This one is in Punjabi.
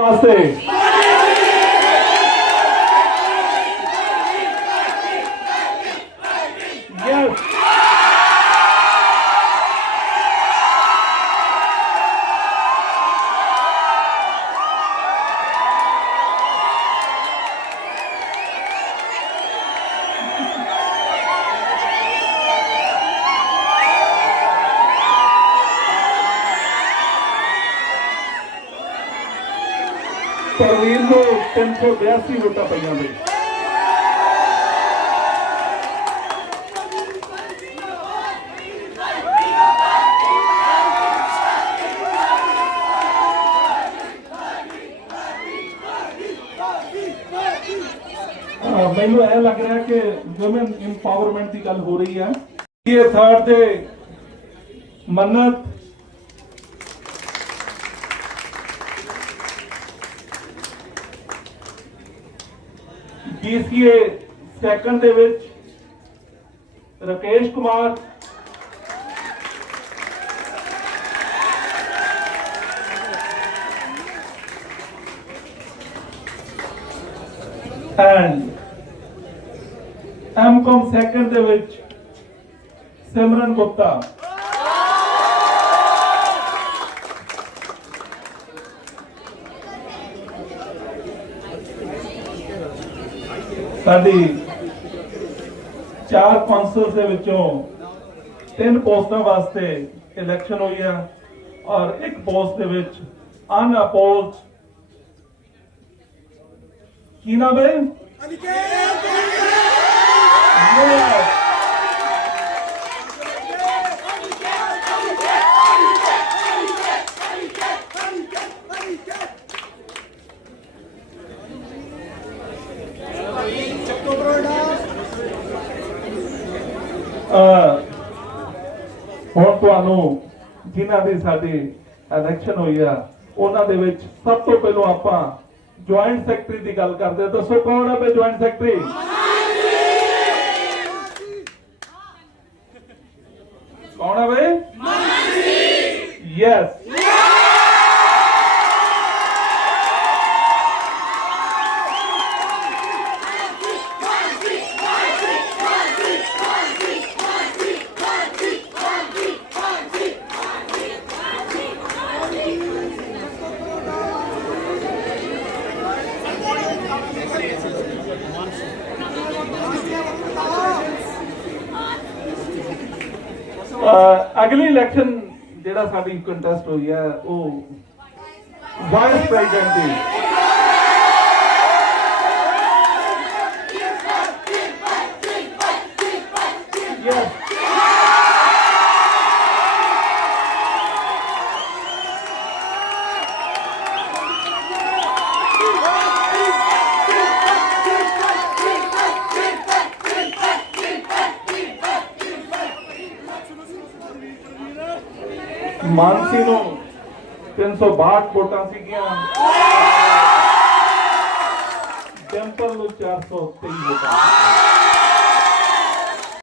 ਵਾਸਤੇ ਯੈਸ ਪ੍ਰਵੀਨ ਨੂੰ 382 ਵੋਟਾਂ ਪਈਆਂ ਨੇ। ਮੈਨੂੰ ਇਹ ਲੱਗ ਰਿਹਾ ਕਿ ਔਮਨ ਇੰਪਾਵਰਮੈਂਟ ਦੀ ਗੱਲ ਹੋ ਰਹੀ ਹੈ। ਇਹ ਥਰਡ ਦੇ Mannat BCA ਸੈਕੰਡ ਦੇ ਵਿੱਚ Rakesh Kumar and MCom second ਦੇ ਵਿੱਚ ਸਿਮਰਨ ਗੁਪਤਾ ਸਾਡੀ 4 500 ਦੇ ਵਿੱਚੋਂ ਤਿੰਨ ਪੋਸਟਾਂ ਵਾਸਤੇ ਇਲੈਕਸ਼ਨ ਹੋਈ ਆ ਔਰ ਇੱਕ ਪੋਸਟ ਦੇ ਵਿੱਚ ਅਨਅਪੋਜ਼ਡ ਕੀ ਨਾਮ ਹੈ Yes. ਹੁਣ ਤੁਹਾਨੂੰ ਜਿਨ੍ਹਾਂ ਦੀ ਸਾਡੀ ਇਲੈਕਸ਼ਨ ਹੋਈ ਆ ਉਹਨਾਂ ਦੇ ਵਿੱਚ ਸਭ ਤੋਂ ਪਹਿਲਾਂ ਆਪਾਂ ਜੁਆਇੰਟ ਸੈਕਟਰੀ ਦੀ ਗੱਲ ਕਰਦੇ ਦੱਸੋ ਕੌਣ ਹੈ ਬਈ ਜੁਆਇੰਟ ਸੈਕਟਰੀ ਕੌਣ ਹੈ ਬਈ? ਯੈਸ ਅਗਲੀ ਇਲੈਕਸ਼ਨ ਜਿਹੜਾ ਸਾਡੀ ਕੰਟੈਸਟ ਹੋਈ ਹੈ ਉਹ ਵਾਈਸ ਪ੍ਰੈਜ਼ੀਡੈਂਟ ਦੀ। ਮਾਨਸੀ ਨੂੰ 362 ਵੋਟਾਂ ਸੀਗੀਆਂ। ਟੈਂਪਲ ਨੂੰ 423 ਵੋਟਾਂ।